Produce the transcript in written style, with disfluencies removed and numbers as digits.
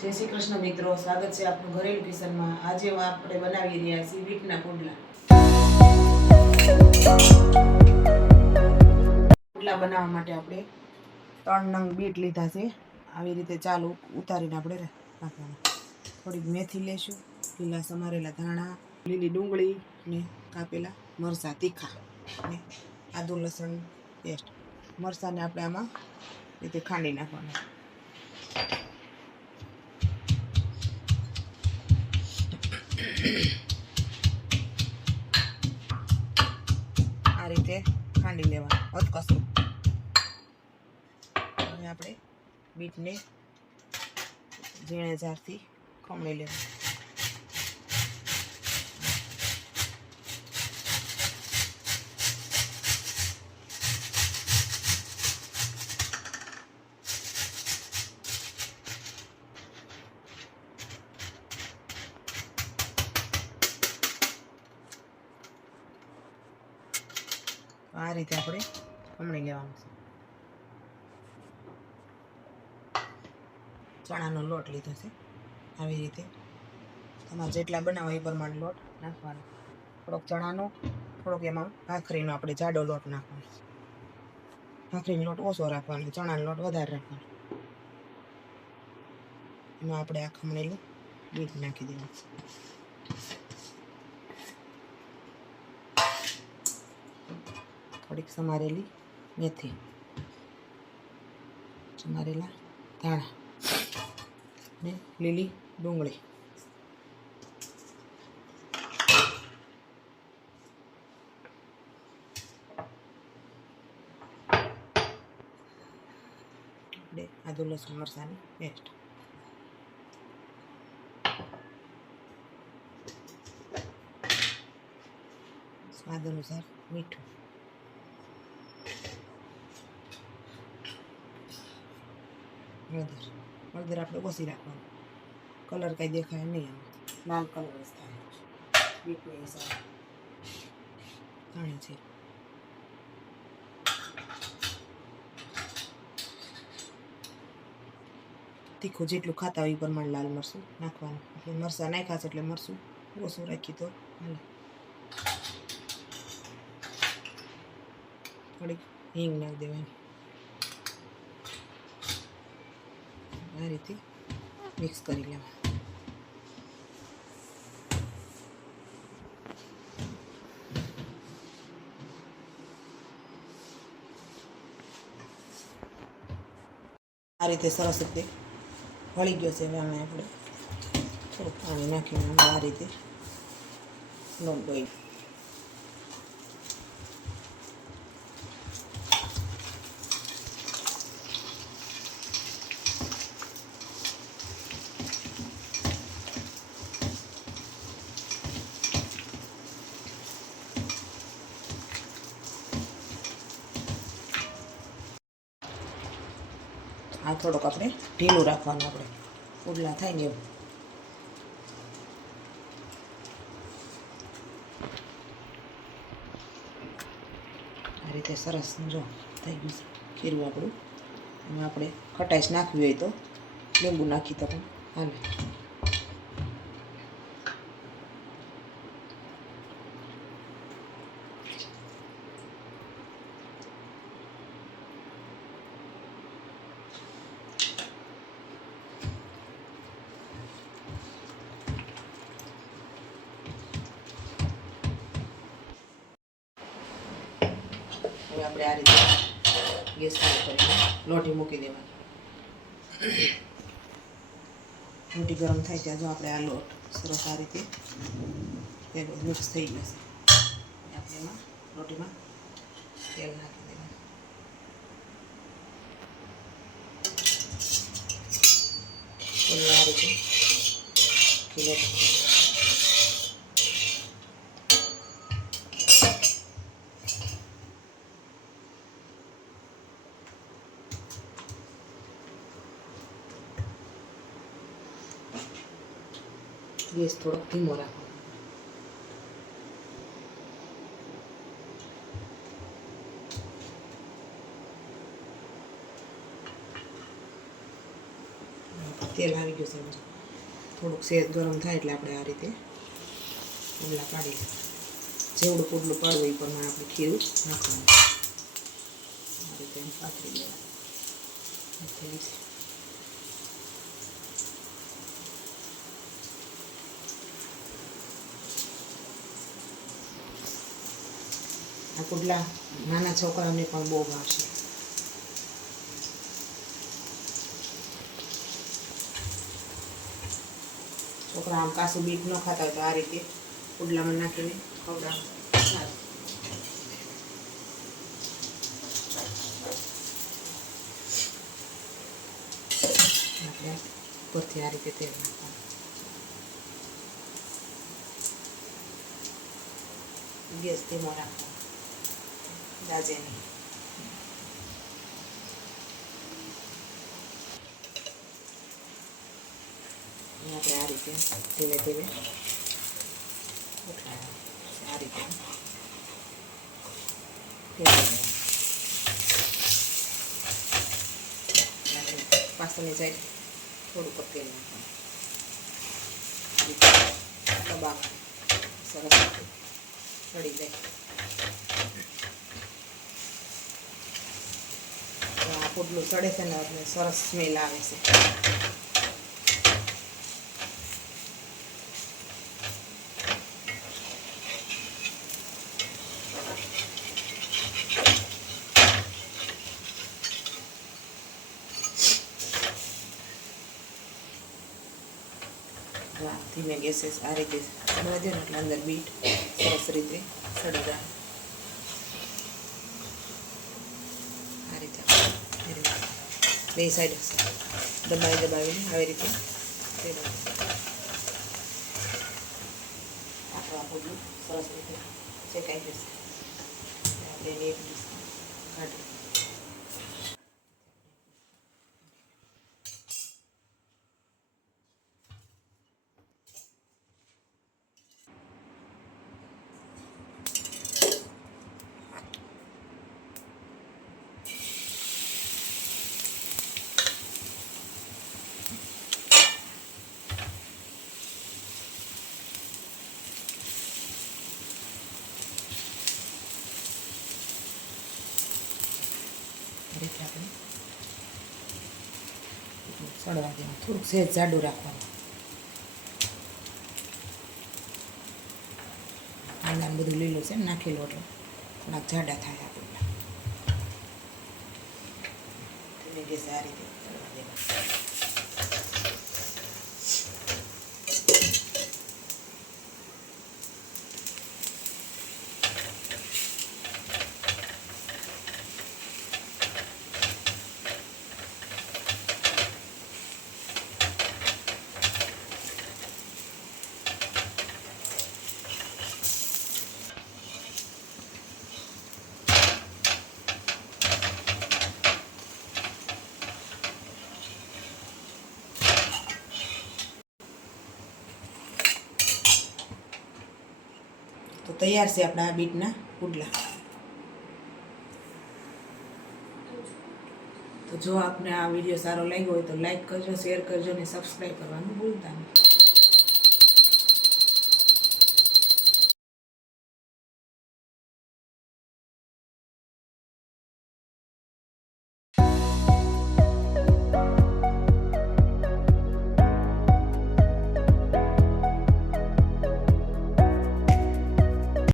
જય શ્રી કૃષ્ણ મિત્રો, સ્વાગત છે આપનું ઘરેલું કિચનમાં. આજે આપણે બનાવી રહ્યા છીએ બીટના પુડલા. પુડલા બનાવવા માટે આપણે 3 નંગ બીટ લીધા છે. આવી રીતે ચાલુ ઉતારીને આપણે નાખવાના. થોડીક મેથી લેશું, લીલા સમારેલા ધાણા, લીલી ડુંગળી ને કાપેલા મરચાં તીખા ને આદુ લસણ પેસ્ટ. મરચાંને આપણે આમાં રીતે ખાંડી નાખવાના. આ રીતે ખાંડી લેવાનું અધકસું. હવે આપણે બીટને ઝીણા જારથી ખમણી લેવાનું. આ રીતે આપણે ખમણી લેવાનું છે. ચણાનો લોટ લીધો છે. આવી રીતે તમારે જેટલા બનાવો એ પ્રમાણે લોટ નાખવાનો. થોડોક ચણાનો, થોડોક એમાં ભાખરીનો આપણે જાડો લોટ નાખવાનો. ભાખરીનો લોટ ઓછો રાખવાનો, ચણાનો લોટ વધારે રાખવાનો. એમાં આપણે આ ખમણેલું બીટ નાખી દેવાનું. થોડીક સમારેલી મેથી, સમારેલા ધાણા ને લીલી ડુંગળી. આપણે આદુ લસણ મરચાંની પેસ્ટ. સ્વાદ અનુસાર મીઠું. હળદર આપણે ઓછી રાખવાનું. કલર કાંઈ દેખાય નહીં, આમ લાલ કલર જ થાય. બીટની હિસાબે ધાણા છે. તીખું જેટલું ખાતા હોય એ પ્રમાણે લાલ મરચું નાખવાનું. આપણે મરચાં નાખ્યા છે એટલે મરચું ઓછું રાખી તો હાલે. થોડીક હિંગ નાખી દેવાની. આ રીતે મિક્સ કરી લેવાનું. આ રીતે સરસ રીતે વળી ગયો છે. હવે આમાં આપણે થોડુંક પાણી નાખીને આ રીતે લોટ દોઈ. આ થોડોક આપણે ઢીલું રાખવાનું, આપણે પુડલા થાય ને એવું. આ રીતે સરસ જો થઈ ગયું છે ખીરું આપણું. એમાં આપણે ખટાશ નાખવી હોય તો લીંબુ નાખી તો પણ હાલે. હવે આપણે આ રીતે ગેસ ચાલુ કરીને લોટી મૂકી દેવાની. લોટી ગરમ થાય ત્યાં જો આપણે આ લોટ સરસ આ રીતે મિક્સ થઈ જશે. આપણે એમાં રોટીમાં તેલ નાખી દેવાનું. આ રીતે ખીલે ગેસ થોડોક ધીમો રાખવાનો. તેલ તેલ આવી ગયું છે. થોડુંક સેજ ગરમ થાય એટલે આપણે આ રીતે પુડલા પાડી લઈએ. જેવડું પુડલું પાડવું એ પ્રમાણે આપણે ખીરું નાખવાનું. આ રીતે એમ પાથરી લેવાનું. આ પુડલા નાના છોકરાઓને પણ બહુ ભાવશે. છોકરા આમ કાસું બીટ ન ખાતા હોય તો આ રીતે પુડલામાં નાખીને ખવડાવવાનું. આપણે ઉપરથી આ રીતે તેલ નાખવાનું. ગેસ ધીમો રાખવાનો, દાજે નહીં. આપણે આ રીતે ધીમે ધીમે ઉઠાડવાનું. આ રીતે પાછળની સાઈડ થોડુંક તેલ નાખવાનું. દબાવવાનું, સરસ ચડી જાય. આ પુડલું ચડે છે ને એટલે સરસ સ્મેલ આવે છે. ધીમે ગેસે આ રીતે ચડવા દે ને એટલે અંદર બીટ સરસ રીતે ચડી જાય. આ રીતે બે સાઈડ દબાવીને આવી રીતે આપણું પુડલું સરસ રીતે શેકાઈ જશે. આપણે એને એક ડીશ કાઢી. રીતે આપણે સળવા દેવાનું. થોડુંક સહેજ જાડું રાખવાનું. આંદાને બધું લીલું છે ને નાખેલું એટલે થોડાક જાડા થાય આપણે. ધીમે ગેસે આ રીતે સળવા દેવાનું. તો તૈયાર છે આપણા આ બીટના પુડલા. તો જો આપને આ વિડીયો સારો લાગ્યો હોય તો લાઈક કરજો, શેર કરજો અને સબસ્ક્રાઈબ કરવાનું ભૂલતા નહીં.